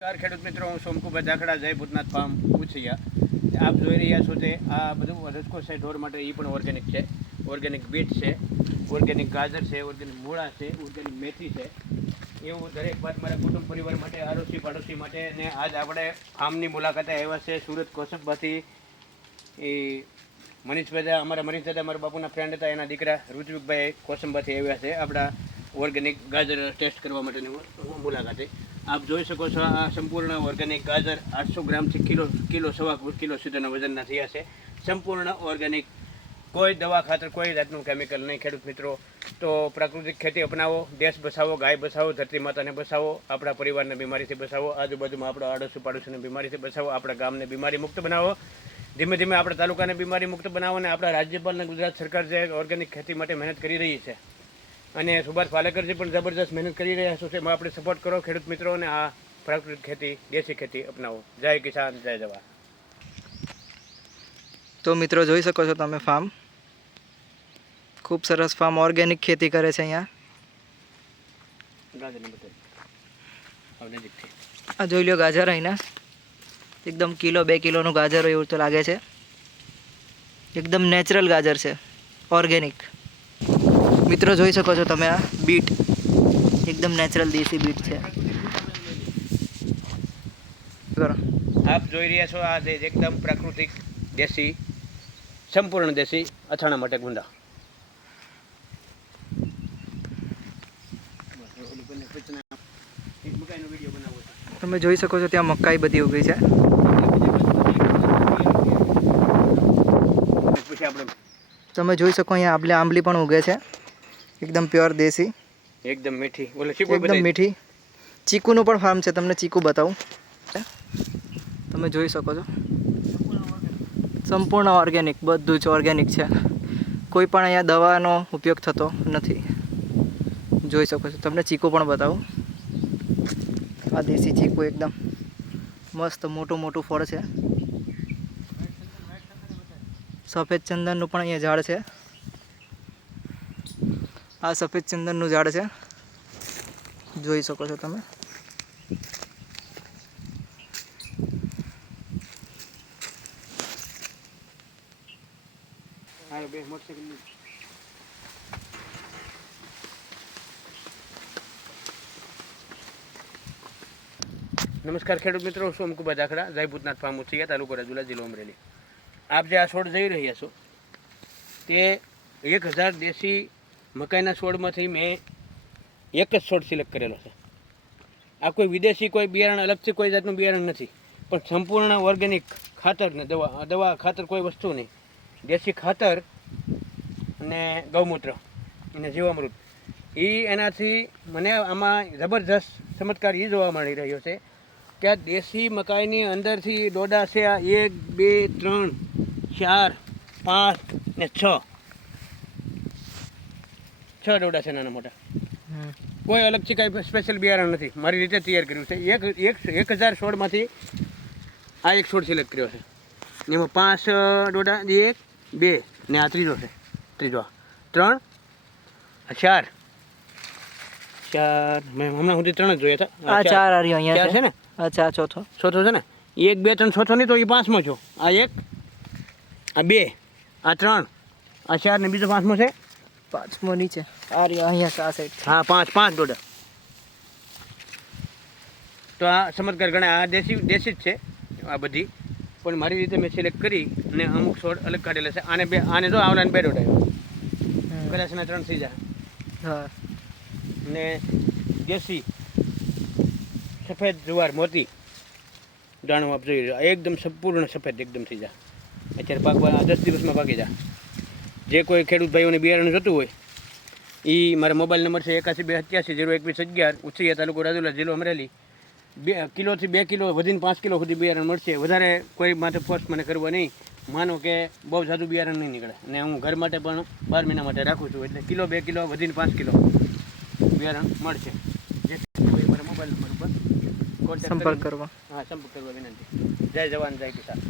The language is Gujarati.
નમસ્કાર ખેડૂત મિત્રો, હું સોમકુભાઈ દાખડા, જય ભૂતનાથ ફાર્મ ઉછિયા। આપ જોઈ રહ્યા છો તે આ બધું રજકો છે ઢોર માટે, એ પણ ઓર્ગેનિક છે। ઓર્ગેનિક બીટ છે, ઓર્ગેનિક ગાજર છે, ઓર્ગેનિક મૂળા છે, ઓર્ગેનિક મેથી છે। એવું દરેક વાત મારા કુટુંબ પરિવાર માટે, આડોશી પાડોશી માટે। ને આજ આપણે ફાર્મની મુલાકાતે આવ્યા છે સુરત કોસંબાથી। એ મનીષભાઈ, અમારા મનીષદાદા મારા બાપુના ફ્રેન્ડ હતા, એના દીકરા ઋત્વિકભાઈ કોસંબાથી આવ્યા છે આપણા ઓર્ગેનિક ગાજર ટેસ્ટ કરવા માટેની મુલાકાતે। આપ જોઈ શકો છો આ સંપૂર્ણ ઓર્ગેનિક ગાજર 800 ગ્રામથી કિલો સવા કિલો સુધીના વજનના થયા છે। સંપૂર્ણ ઓર્ગેનિક, કોઈ દવા ખાતર કોઈ જાતનું કેમિકલ નહીં। ખેડૂત મિત્રો, તો પ્રાકૃતિક ખેતી અપનાવો, દેશ બચાવો, ગાય બચાવો, ધરતી માતાને બચાવો, આપણા પરિવારને બીમારીથી બચાવો, આજુબાજુમાં આપણા આડોશી પાડોશીને બીમારીથી બચાવો, આપણા ગામને બીમારી મુક્ત બનાવો, ધીમે ધીમે આપણા તાલુકાને બીમારી મુક્ત બનાવો। અને આપણા રાજ્યપાલ અને ગુજરાત સરકાર જે ઓર્ગેનિક ખેતી માટે મહેનત કરી રહી છે, અને સુભાષ પાલેકરજી પણ જબરદસ્ત મહેનત કરી રહ્યા છો, એમાં આપણે સપોર્ટ કરો ખેડૂત મિત્રો, અને આ પ્રાકૃતિક ખેતી, દેશી ખેતી અપનાવો। જય કિસાન, જય જવાન। તો મિત્રો જોઈ શકો છો તમે ફાર્મ, ખૂબ સરસ ફાર્મ, ઓર્ગેનિક ખેતી કરે છે અહીંયા। આ જોઈ લો ગાજર અહીંના, એકદમ કિલો 2 કિલોનું ગાજર હોય એવું તો લાગે છે। એકદમ નેચરલ ગાજર છે, ઓર્ગેનિક। મિત્રો જોઈ શકો છો તમે આ બીટ, એકદમ નેચરલ દેશી બીટ છે। આપ જોઈ રહ્યા છો આ એકદમ પ્રાકૃતિક દેશી, સંપૂર્ણ દેશી અથાણા માટે ગુંદા। તમે જોઈ શકો છો ત્યાં મકાઈ બધી ઉગી છે। તમે જોઈ શકો અહીંયા આંબલી પણ ઉગે છે, એકદમ પ્યોર દેશી, એકદમ મીઠી, એકદમ મીઠી। ચીકુનું પણ ફાર્મ છે, તમને ચીકુ બતાવું। તમે જોઈ શકો છો સંપૂર્ણ ઓર્ગેનિક, બધું જ ઓર્ગેનિક છે, કોઈ પણ અહીંયા દવાનો ઉપયોગ થતો નથી। જોઈ શકો છો, તમને ચીકુ પણ બતાવું। આ દેશી ચીકુ એકદમ મસ્ત મોટું મોટું ફળ છે। સફેદ ચંદનનું પણ અહીંયા ઝાડ છે, આ સફેદ ચંદનનું ઝાડ છે, જોઈ શકો છો તમે। નમસ્કાર ખેડૂત મિત્રો, હું સોમકુભાઈ દાખડા, જય ભૂતનાથ ફાર્મ ઉછિયા, તાલુકો રાજુલા, જિલ્લો અમરેલી। આપ જે આ છોડ જોઈ રહ્યા છો તે 1000 દેશી મકાઈના છોડમાંથી મેં એક જ છોડ સિલેક્ટ કરેલો છે। આ કોઈ વિદેશી કોઈ બિયારણ, અલગથી કોઈ જાતનું બિયારણ નથી, પણ સંપૂર્ણ ઓર્ગેનિક ખાતર ને દવા ખાતર કોઈ વસ્તુ નહીં, દેશી ખાતર અને ગૌમૂત્ર અને જીવામૃત। એનાથી મને આમાં જબરજસ્ત ચમત્કાર એ જોવા મળી રહ્યો છે કે આ દેશી મકાઈની અંદરથી ડોડા છે, આ 1 2 3 4 5 ને 6 ડોડા છે નાના મોટા। કોઈ અલગથી કાંઈ સ્પેશિયલ બિયારણ નથી, મારી રીતે તૈયાર કર્યું છે। 1000 છોડમાંથી આ એક છોડ સિલેક્ટ કર્યો છે, એમાં 5 ડોડા, 1 2 ને આ ત્રીજો છે, 3 4 મેં હમણાં સુધી 3 જ જોયા હતા। આ 4 અહીંયા છે ને, અચ્છા ચોથો છે ને, 1 2 3 ચોથો નહીં તો એ 5મો છો। આ 1, આ 2, આ 3, આ 4 ને બીજો 5મો છે, 5મો નીચે અહીંયા આ સાઈડ। હા, 5 ડોડા। તો આ ચમત્કાર ગણાય। આ દેશી જ છે આ બધી, પણ મારી રીતે મેં સિલેક્ટ કરી અને અમુક છોડ અલગ કાઢેલા છે। આને જો આવલાને 2 ડોડા આવ્યો, કદાચ એના 3 થઈ જાય। હા, ને દેશી સફેદ જુવાર મોતી દાણો આપ જોઈ રહ્યો, એકદમ સંપૂર્ણ સફેદ એકદમ થઈ જાય। અત્યારે પાકવા 10 દિવસમાં પાકી જાય। જે કોઈ ખેડૂત ભાઈઓને બિયારણ જોતું હોય એ મારા મોબાઈલ નંબર છે 8128802111, ઉછિયા, તાલુકો રાજુલા, જિલ્લો અમરેલી। 2 કિલોથી 2 કિલો વધીને 5 કિલો સુધી બિયારણ મળશે। વધારે કોઈ માટે ફોર્સ મને કરવા નહીં, માનો કે બહુ જાદુ બિયારણ નહીં નીકળે। અને હું ઘર માટે પણ 12 મહિના માટે રાખું છું, એટલે કિલો 2 કિલો વધીને 5 કિલો બિયારણ મળશે। જે મારા મોબાઈલ નંબર ઉપર સંપર્ક કરવા વિનંતી। જય જવાન, જય કિસાન।